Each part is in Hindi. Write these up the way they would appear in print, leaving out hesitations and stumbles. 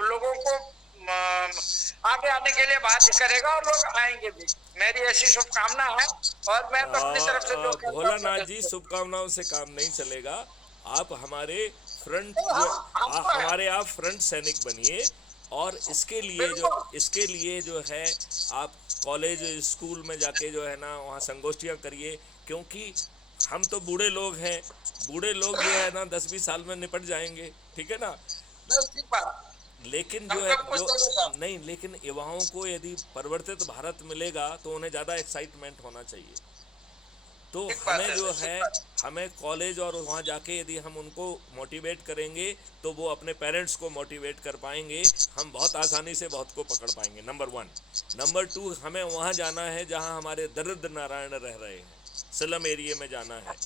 लोगों को आगे आने के लिए बाध्य करेगा और लोग आएंगे भी। मेरी ऐसी शुभकामना है और मैं तो अपनी तरफ से जो कहता हूँ भोलानाथ जी, शुभकामनाओं से काम नहीं चलेगा। आप हमारे फ्रंट जो हम तो है, हमारे आप फ्रंट सैनिक बनिए। और बिल्कुल। इसके लिए जो है आप कॉलेज स्कूल में जाके जो है ना वहाँ संगोष्ठियाँ करिए। क्योंकि हम तो बूढ़े लोग हैं, बूढ़े लोग जो है ना 10-20 साल में निपट जाएंगे, ठीक है ना। बस ठीक बात, लेकिन जो तब है तक कुछ जो देगा। नहीं, लेकिन युवाओं को यदि परिवर्तित भारत मिलेगा तो उन्हें ज़्यादा एक्साइटमेंट होना चाहिए। तो ठीक बात हमें है जो सर, ठीक है, बात। हमें कॉलेज और वहाँ जाके यदि हम उनको मोटिवेट करेंगे तो वो अपने पेरेंट्स को मोटिवेट कर पाएंगे। हम बहुत आसानी से बहुत को पकड़ पाएंगे, नंबर वन। नंबर टू, हमें वहाँ जाना है जहाँ हमारे दरिद्र नारायण रह रहे हैं, स्लम एरिया में जाना है।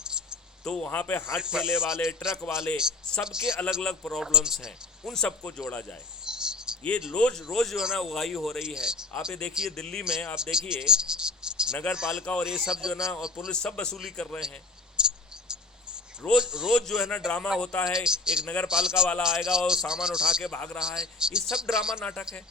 तो वहाँ पे हाथ ठीक ठेले बात। वाले, ट्रक वाले, सबके अलग अलग प्रॉब्लम्स हैं, उन सबको जोड़ा जाए। ये रोज रोज जो है ना उगाही हो रही है। आप ये देखिए, दिल्ली में आप देखिए, नगर पालिका और ये सब जो है ना और पुलिस सब वसूली कर रहे हैं। रोज रोज जो है ना ड्रामा होता है, एक नगर पालिका वाला आएगा और सामान उठा के भाग रहा है। ये सब ड्रामा नाटक है।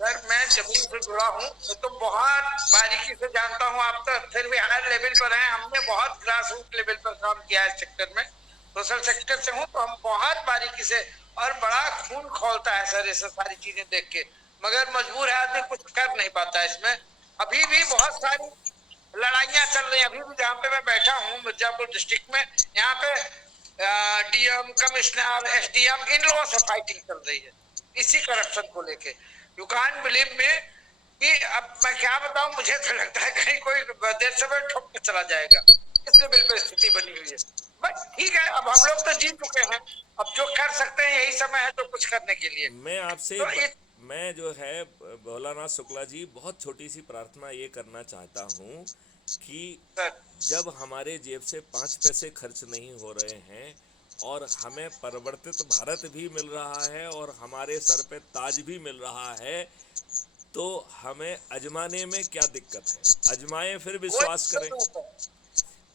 सर मैं जमीन से जुड़ा हूँ, मैं तो बहुत बारीकी से जानता हूँ। आप तो फिर भी हायर लेवल पर हैं, हमने बहुत ग्रास रूट लेवल पर काम किया है सेक्टर में। सोशल सेक्टर से हूँ तो हम बहुत बारीकी से, और बड़ा खून खौलता है सर ये सब सारी चीजें देख के। मगर मजबूर है आदमी, कुछ कर नहीं पाता है इसमें। अभी भी बहुत सारी लड़ाइयां चल रही हैं। अभी भी जहाँ पे मैं बैठा हूँ मिर्जापुर डिस्ट्रिक्ट में, यहाँ पे डीएम, कमिश्नर, एसडीएम, इन लोगों से फाइटिंग चल रही है इसी करप्शन को लेके। यू कांट बिलीव में कि अब मैं क्या बताऊं, मुझे तो लगता है कहीं कोई देर से ठोक के चला जाएगा, इस लेवल पे स्थिति बनी हुई है। बट ठीक है, अब हम लोग तो जीत चुके हैं, अब जो कर सकते हैं यही समय है तो कुछ करने के लिए। मैं आपसे तो इस मैं जो है भोलानाथ शुक्ला जी, बहुत छोटी सी प्रार्थना ये करना चाहता हूँ कि सर, जब हमारे जेब से 5 पैसे खर्च नहीं हो रहे हैं और हमें परिवर्तित भारत भी मिल रहा है और हमारे सर पे ताज भी मिल रहा है, तो हमें अजमाने में क्या दिक्कत है। अजमाएं, फिर वो विश्वास करें।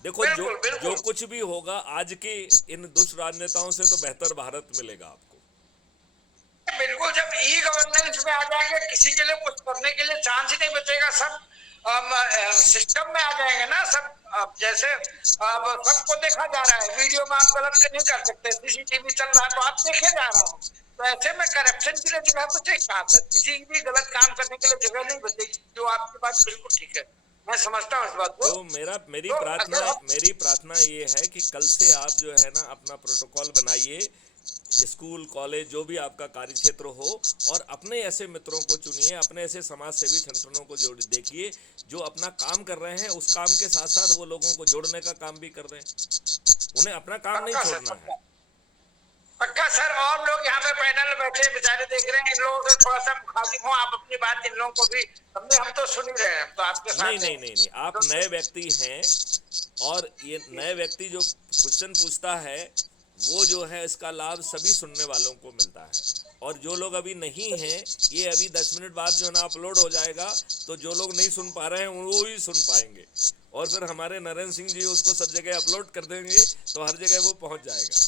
देखो, जो बिल्कुल जो बिल्कुल कुछ भी होगा, आज के इन दुष्ट राजनेताओं से तो बेहतर भारत मिलेगा आपको। बिल्कुल। जब ई गवर्नेंस में आ जाएंगे, किसी के लिए कुछ करने के लिए चांस ही नहीं बचेगा। सब सिस्टम में आ जाएंगे ना सब। अब जैसे अब सबको देखा जा रहा है, वीडियो में आप गलत नहीं कर सकते, सीसीटीवी चल रहा है तो आप देखे जा रहा है। तो ऐसे में करप्शन के लिए जगह बचेगी कहाँ पर? किसी भी गलत काम करने के लिए जगह नहीं बचेगी। जो आपकी बात बिल्कुल ठीक है, मैं समझता हूँ इस बात को। तो तो अगर हम मेरी प्रार्थना ये है कि कल से आप जो है ना अपना प्रोटोकॉल बनाइए, स्कूल कॉलेज जो भी आपका कार्य क्षेत्र हो, और अपने ऐसे मित्रों को चुनिए, अपने ऐसे समाज सेवी संगठनों को जोड़ देखिए जो अपना काम कर रहे हैं, उस काम के साथ साथ वो लोगों को जोड़ने का काम भी कर रहे हैं। उन्हें अपना काम नहीं पक्का सर, छोड़ना है। पक्का पक्का सर। और लोग यहाँ पे पैनल में बैठे बेचारे देख रहे हैं, इन लोगों से थोड़ा सा मुखातिब हो आप, अपनी बात इन लोगों को भी, हमने हम तो सुन ही रहे हैं, हम तो आपके नहीं साथ नहीं हैं। नहीं नहीं, आप तो नए व्यक्ति हैं। और ये नए व्यक्ति जो क्वेश्चन पूछता है, वो जो है इसका लाभ सभी सुनने वालों को मिलता है। और जो लोग अभी नहीं हैं, ये अभी 10 मिनट बाद जो है ना अपलोड हो जाएगा, तो जो लोग नहीं सुन पा रहे हैं वो ही सुन पाएंगे। और फिर हमारे नरेंद्र सिंह जी उसको सब जगह अपलोड कर देंगे, तो हर जगह वो पहुंच जाएगा।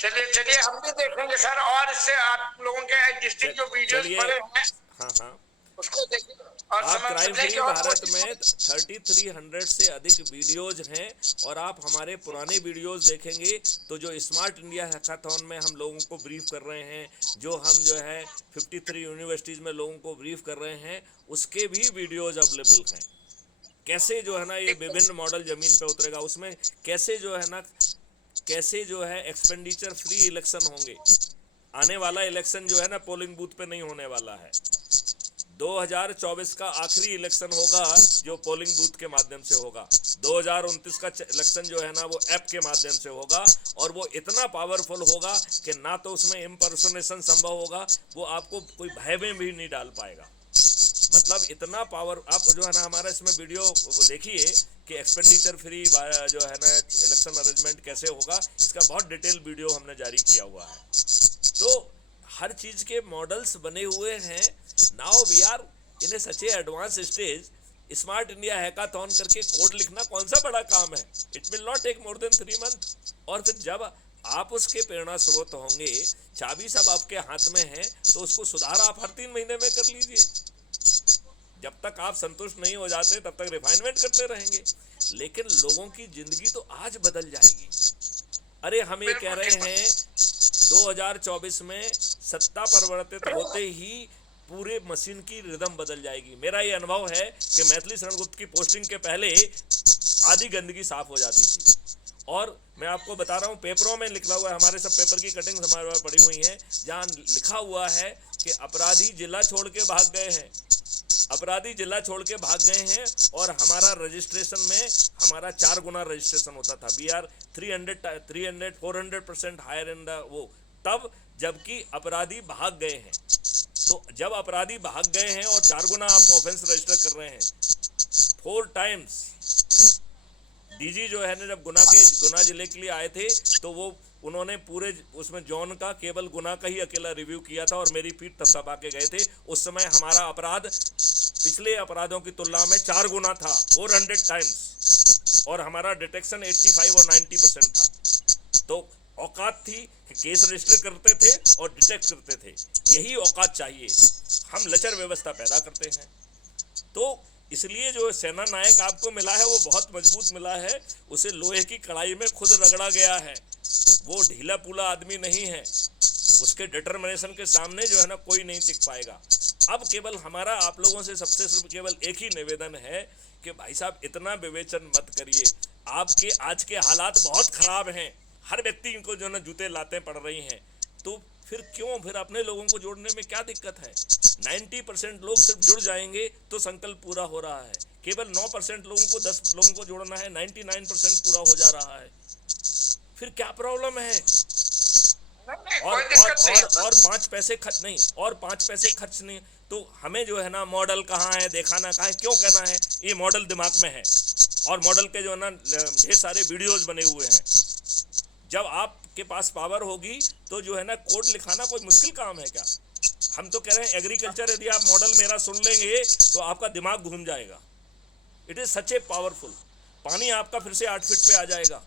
चलिए चलिए, हम भी देखेंगे सर, और इससे आप लोगों के चल डिस्ट्रिक्ट जो वीडियोस चलिए। पड़े हैं हाँ हाँ। उसको देखेंगे और आप क्राइम समझने की फ्री और भारत कोशिश में करेंगे। 3300 से अधिक वीडियोज हैं। और आप हमारे पुराने वीडियोज देखेंगे तो जो स्मार्ट इंडिया हैकाथॉन में हम लोगों को ब्रीफ कर रहे हैं, जो हम जो है 53 यूनिवर्सिटीज़ में लोगों को ब्रीफ कर रहे हैं, उसके भी वीडियोज अवेलेबल हैं। कैसे जो है ना ये ठीक है, विभिन्न मॉडल ज़मीन पे उतरेगा, उसमें कैसे जो है ना, कैसे जो है एक्सपेंडिचर फ्री इलेक्शन होंगे। आने वाला इलेक्शन जो है ना पोलिंग बूथ पे नहीं होने वाला है। 2024 का आखिरी इलेक्शन होगा जो पोलिंग बूथ के माध्यम से होगा। 2029 का इलेक्शन जो है ना वो ऐप के माध्यम से होगा। और वो इतना पावरफुल होगा कि ना तो उसमें इम्पर्सोनेशन संभव होगा, वो आपको कोई भय में भी नहीं डाल पाएगा। मतलब इतना पावर, आप जो है ना हमारा इसमें वीडियो देखिए कि एक्सपेंडिचर फ्री जो है ना इलेक्शन अरेंजमेंट कैसे होगा, इसका बहुत डिटेल वीडियो हमने जारी किया हुआ है। तो हर चीज के मॉडल्स बने हुए हैं। Now we are in a such a advance stage. Smart India hackathon करके कोड लिखना कौन सा बड़ा काम है। It will not take more than 3 month. और फिर जब आप उसके प्रेरणा स्रोत होंगे। चाबी सब आपके हाथ में है, तो उसको सुधार आप हर 3 महीने में कर लीजिए। जब तक आप संतुष्ट नहीं हो जाते तब तक रिफाइनमेंट करते रहेंगे। लेकिन लोगों की जिंदगी तो आज बदल जाएगी। अरे हम ये कह बिल्कुल रहे ठीक बात। हैं 2024 में सत्ता परिवर्तित होते ही पूरे मशीन की रिदम बदल जाएगी। मेरा ये अनुभव है कि मैथिली शरण गुप्त की पोस्टिंग के पहले आधी गंदगी साफ हो जाती थी। और मैं आपको बता रहा हूँ, पेपरों में लिखा हुआ है, हमारे सब पेपर की कटिंग हमारे पास पड़ी हुई हैं, जहाँ लिखा हुआ है कि अपराधी जिला छोड़ के भाग गए हैं, अपराधी जिला छोड़ के भाग गए हैं। और हमारा रजिस्ट्रेशन में हमारा 4 गुना रजिस्ट्रेशन होता था। We are 400% higher in the वो, तब जबकि अपराधी भाग गए हैं। तो जब अपराधी भाग गए हैं और 4 गुना आप ऑफेंस रजिस्टर कर रहे हैं, 4 टाइम्स। डीजी जो है ना, जब गुना जिले के लिए आए थे, तो वो उन्होंने पूरे उसमें जॉन का केवल गुना का ही अकेला रिव्यू किया था और मेरी फीट तब आके गए थे। उस समय हमारा अपराध पिछले अपराधों की तुलना में 4 गुना था, 400 टाइम्स, और हमारा डिटेक्शन 85 और 90% था। तो औकात थी कि केस रजिस्टर करते थे और डिटेक्ट करते थे। यही औकात चाहिए। हम लचर व्यवस्था पैदा करते हैं। तो इसलिए जो सेना नायक आपको मिला है वो बहुत मजबूत मिला है। उसे लोहे की कढ़ाई में खुद रगड़ा गया है। वो ढीला पूला आदमी नहीं है। उसके डिटर्मिनेशन के सामने जो है ना, कोई नहीं टिक पाएगा। अब केवल हमारा आप लोगों से सबसे सिर्फ केवल एक ही निवेदन है कि भाई साहब, इतना विवेचन मत करिए। आपके आज के हालात बहुत खराब हैं। हर व्यक्ति को जो है ना जूते लाते पड़ रही हैं। तो फिर अपने लोगों को जोड़ने में क्या दिक्कत है? 90% लोग सिर्फ जुड़ जाएंगे तो संकल्प पूरा हो रहा है। केवल 9% लोगों को 10 लोगों को जोड़ना है, 99% पूरा हो जा रहा है। फिर क्या प्रॉब्लम है? कोई दिक्कत नहीं है। और 5 पैसे खर्च नहीं, और 5 पैसे खर्च नहीं। तो हमें जो है ना, मॉडल कहाँ है, दिखाना कहाँ है, क्यों कहना है? ये मॉडल दिमाग में है और मॉडल के जो है ना ढेर सारे वीडियोस बने हुए हैं। जब आपके पास पावर होगी तो जो है ना, कोड लिखाना कोई मुश्किल काम है क्या? हम तो कह रहे हैं एग्रीकल्चर, यदि आप मॉडल मेरा सुन लेंगे तो आपका दिमाग घूम जाएगा। It is such a powerful. पानी आपका फिर से 8 फीट पे आ जाएगा।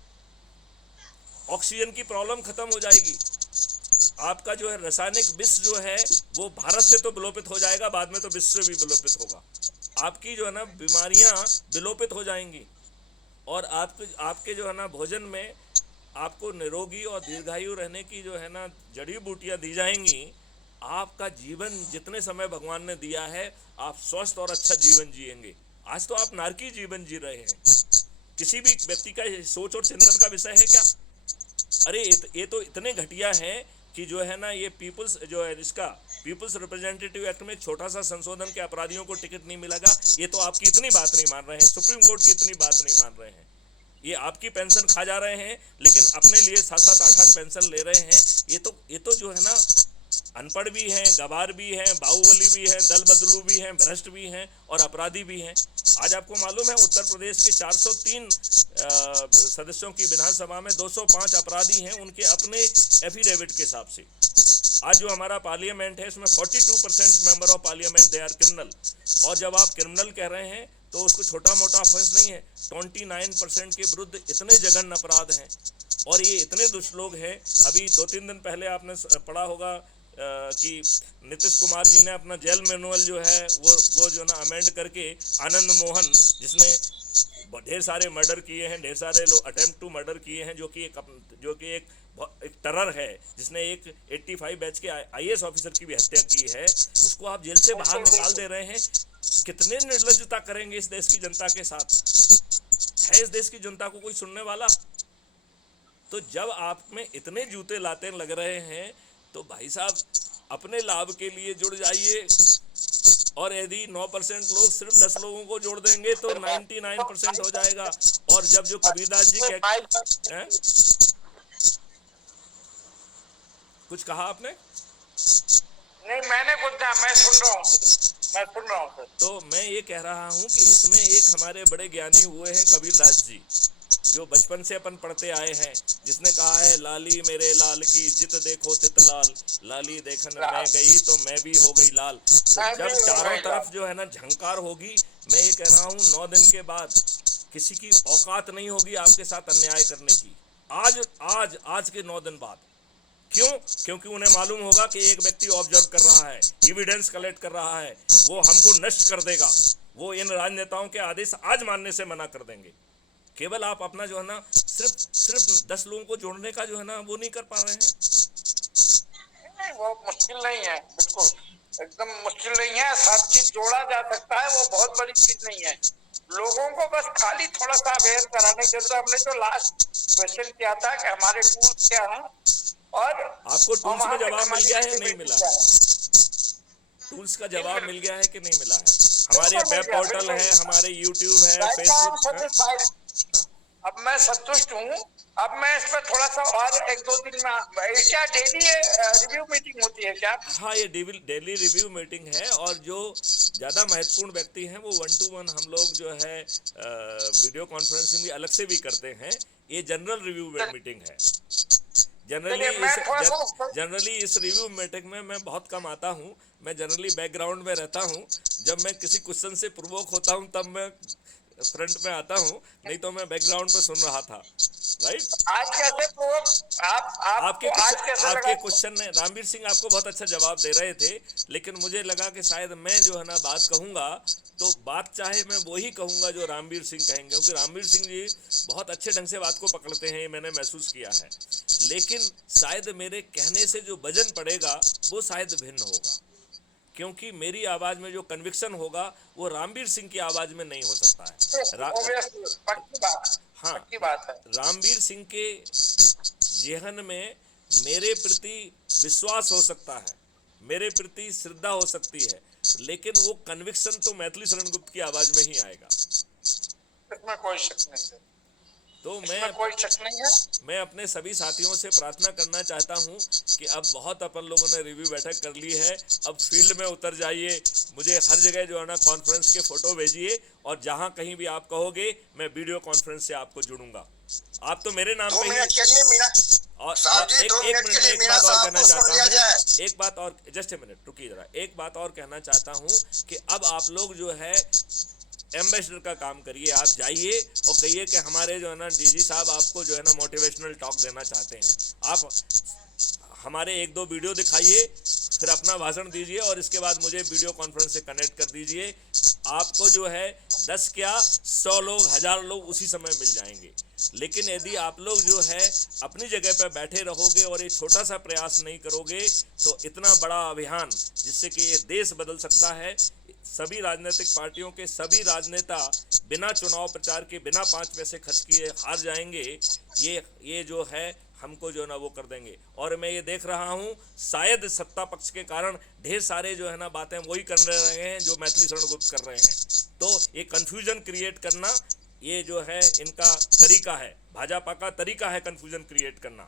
ऑक्सीजन की प्रॉब्लम खत्म हो जाएगी। आपका जो है रासायनिक विष जो है वो भारत से तो विलोपित हो जाएगा, बाद में तो विश्व से भी विलोपित होगा। आपकी जो है ना बीमारियां विलोपित हो जाएंगी। और आपके जो है ना भोजन में आपको निरोगी और दीर्घायु रहने की जो है ना जड़ी बूटियां दी जाएंगी। आपका जीवन जितने समय भगवान ने दिया है, आप स्वस्थ और अच्छा जीवन जिएंगे। आज तो आप नारकी जीवन जी रहे हैं। किसी भी व्यक्ति का सोच और चिंतन का विषय है क्या? अरे ये तो इतने घटिया हैं कि जो है ना, ये पीपुल्स जो है, इसका पीपुल्स रिप्रेजेंटेटिव एक्ट में एक छोटा सा संशोधन के अपराधियों को टिकट नहीं मिलेगा। ये तो आपकी इतनी बात नहीं मान रहे हैं, सुप्रीम कोर्ट की इतनी बात नहीं मान रहे हैं। ये आपकी पेंशन खा जा रहे हैं, लेकिन अपने लिए 7-7, 8-8 पेंशन ले रहे हैं। ये तो जो है ना, अनपढ़ भी हैं, गवार भी हैं, बाहुबली भी हैं, दल बदलू भी हैं, भ्रष्ट भी हैं और अपराधी भी हैं। आज आपको मालूम है उत्तर प्रदेश के 403 सदस्यों की विधानसभा में 205 अपराधी हैं, उनके अपने एफिडेविट के हिसाब से। आज जो हमारा पार्लियामेंट है, इसमें 42% member of parliament they are criminal. और जब आप क्रिमिनल कह रहे हैं तो उसको छोटा मोटा ऑफेंस नहीं है। 29% के विरुद्ध इतने जघन्य अपराध हैं और ये इतने दुष्ट लोग हैं। अभी 2-3 दिन पहले आपने पढ़ा होगा कि नीतीश कुमार जी ने अपना जेल मैनुअल जो है वो जो ना अमेंड करके आनंद मोहन, जिसने ढेर सारे मर्डर किए हैं, ढेर सारे लोग अटेम्प्ट टू मर्डर किए हैं, जो कि एक टेरर है, जिसने एक 85 बैच के IAS ऑफिसर की भी हत्या की है, उसको आप जेल से बाहर निकाल दे रहे हैं। कितने निर्लज्जता करेंगे इस देश की जनता के साथ? है इस देश की जनता को कोई सुनने वाला? तो जब आप में इतने जूते लाते लग रहे हैं तो भाई साहब, अपने लाभ के लिए जुड़ जाइए। और यदि 9% लोग सिर्फ 10 लोगों को जोड़ देंगे तो 99% हो जाएगा। और जब जो कबीरदास जी हैं? कुछ कहा आपने? नहीं, मैंने कुछ कहा, मैं सुन रहा हूँ सर। तो मैं ये कह रहा हूँ कि इसमें एक हमारे बड़े ज्ञानी हुए हैं कबीरदास जी, जो बचपन से अपन पढ़ते आए हैं, जिसने कहा है, लाली मेरे लाल की जित देखो तित लाल, लाली देखन मैं गई तो मैं भी हो गई लाल। तो जब चारों तरफ जो है ना झंकार होगी, मैं ये कह रहा हूँ 9 दिन के बाद किसी की औकात नहीं होगी आपके साथ अन्याय करने की। आज आज आज के 9 दिन बाद। क्यों? क्योंकि उन्हें मालूम होगा कि एक व्यक्ति ऑब्जर्व कर रहा है, एविडेंस कलेक्ट कर रहा है, वो हमको नष्ट कर देगा, वो इन राजनेताओं के आदेश आज मानने से मना कर देंगे। केवल आप अपना जो है ना सिर्फ 10 लोगों को जोड़ने का जो है ना वो नहीं कर पा रहे हैं। नहीं, वो मुश्किल नहीं है, बिल्कुल एकदम मुश्किल नहीं है। हर चीज जोड़ा जा सकता है, वो बहुत बड़ी चीज नहीं है। लोगों को बस खाली थोड़ा सा अवेयर कराने के लिए हमने जो लास्ट क्वेश्चन किया था कि हमारे टूल्स क्या हैं, और आपको टूल्स में जवाब मिल गया है या नहीं मिला है? टूल्स का जवाब मिल गया है कि नहीं मिला है? हमारे वेब पोर्टल है, हमारे यूट्यूब है, फेसबुक है। अब मैं संतुष्ट हूँ। अब मैं इस पर थोड़ा सा और 1-2 दिन में, क्या डेली रिव्यू मीटिंग होती है क्या? हाँ, ये डेली रिव्यू मीटिंग है, और जो ज़्यादा महत्वपूर्ण व्यक्ति हैं वो 1 to 1 हम लोग जो है वीडियो कॉन्फ्रेंसिंग भी अलग से भी करते हैं। ये जनरल रिव्यू मीटिंग है। जनरली इस रिव्यू मीटिंग में मैं बहुत कम आता हूँ। मैं जनरली बैकग्राउंड में रहता हूँ। जब मैं किसी क्वेश्चन से प्रोवोक होता हूँ तब मैं फ्रंट में आता हूँ, नहीं तो मैं बैकग्राउंड पे सुन रहा था। राइट? आज कैसे प्रोवोक आपके क्वेश्चन ने रामवीर सिंह आपको बहुत अच्छा जवाब दे रहे थे, लेकिन मुझे लगा कि शायद मैं जो है ना बात कहूँगा तो बात चाहे मैं वही कहूँगा जो रामवीर सिंह कहेंगे, क्योंकि रामवीर सिंह जी बहुत अच्छे ढंग से बात को पकड़ते हैं, ये मैंने महसूस किया है। लेकिन शायद मेरे कहने से जो वजन पड़ेगा वो शायद भिन्न होगा, क्योंकि मेरी आवाज में जो कन्विक्शन होगा वो रामवीर सिंह की आवाज में नहीं हो सकता है। हाँ, पक्की बात है। रामवीर सिंह के जेहन में मेरे प्रति विश्वास हो सकता है, मेरे प्रति श्रद्धा हो सकती है, लेकिन वो कन्विक्शन तो मैथिली शरण गुप्त की आवाज में ही आएगा। इसमें कोई शक नहीं है। तो कोई शक नहीं है। मैं अपने सभी साथियों से प्रार्थना करना चाहता हूं कि अब बहुत अपन लोगों ने रिव्यू बैठक कर ली है, अब फील्ड में उतर जाइए। मुझे हर जगह जो है ना कॉन्फ्रेंस के फोटो भेजिए, और जहां कहीं भी आप कहोगे मैं वीडियो कॉन्फ्रेंस से आपको जुड़ूंगा। आप तो मेरे नाम पे ही। और एक बात और जस्ट ए मिनट रुकिए जरा, एक बात और कहना चाहता हूं कि अब आप लोग जो है एम्बेसडर का काम करिए। आप जाइए और कहिए कि हमारे जो है ना डीजी साहब आपको जो है ना मोटिवेशनल टॉक देना चाहते हैं। आप हमारे 1-2 वीडियो दिखाइए, फिर अपना भाषण दीजिए, और इसके बाद मुझे वीडियो कॉन्फ्रेंस से कनेक्ट कर दीजिए। आपको जो है 10 क्या 100 लोग 1000 लोग उसी समय मिल जाएंगे। लेकिन यदि आप लोग जो है अपनी जगह पर बैठे रहोगे और एक छोटा सा प्रयास नहीं करोगे तो इतना बड़ा अभियान जिससे कि ये देश बदल सकता है, सभी राजनीतिक पार्टियों के सभी राजनेता बिना चुनाव प्रचार के, बिना 5 पैसे खर्च किए हार जाएंगे। ये जो है हमको जो ना वो कर देंगे। और मैं ये देख रहा हूँ शायद सत्ता पक्ष के कारण ढेर सारे जो है ना बातें वही कर रहे हैं जो मैथिली शरण गुप्त कर रहे हैं। तो ये कंफ्यूजन क्रिएट करना ये जो है इनका तरीका है, भाजपा का तरीका है कंफ्यूजन क्रिएट करना।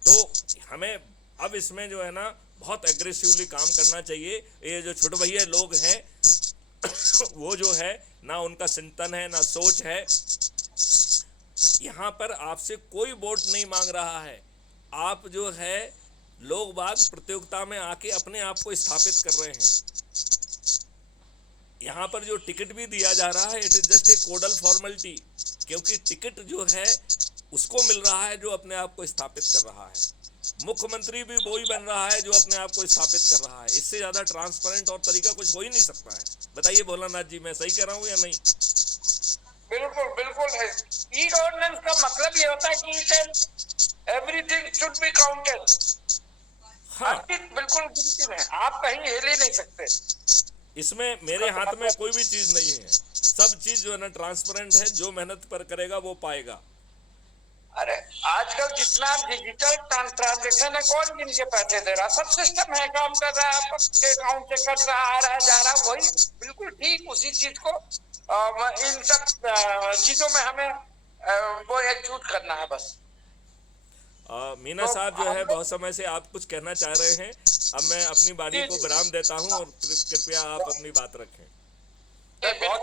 तो हमें अब इसमें जो है ना बहुत एग्रेसिवली काम करना चाहिए। ये जो छोटे भैया लोग हैं वो जो है ना उनका चिंतन है ना सोच है। यहाँ पर आपसे कोई वोट नहीं मांग रहा है। आप जो है लोग बाग प्रतियोगिता में आके अपने आप को स्थापित कर रहे हैं। यहाँ पर जो टिकट भी दिया जा रहा है it is just a codal formality, क्योंकि टिकट जो है उसको मिल रहा है जो अपने आप को स्थापित कर रहा है। मुख्यमंत्री भी वही बन रहा है जो अपने आप को स्थापित कर रहा है। इससे ज्यादा ट्रांसपेरेंट और तरीका कुछ हो ही नहीं सकता है। बताइए भोलानाथ जी, मैं सही कह रहा हूँ या नहीं? बिल्कुल बिल्कुल। ई गवर्नेंस का मतलब ये होता है कि एवरीथिंग शुड बी काउंटेड। हाँ, बिल्कुल गिनती में आप कहीं हिल ही नहीं सकते। इसमें मेरे हाथ में कोई भी चीज नहीं है। सब चीज जो है ना ट्रांसपेरेंट है। जो मेहनत पर करेगा वो पाएगा। अरे आजकल जितना डिजिटल ट्रांजेक्शन है, कौन जिनके पैसे दे रहा? सब सिस्टम है, काम कर रहा है, आपके अकाउंट से कट रहा, आ रहा है, जा रहा है। वही बिल्कुल ठीक उसी चीज को इन सब चीजों में हमें वो एक्यूट करना है बस। मीना साहब जो है बहुत समय से आप कुछ कहना चाह रहे हैं। अब मैं अपनी बारी को विराम देता हूं और कृपया आप अपनी बात रखें। बहुत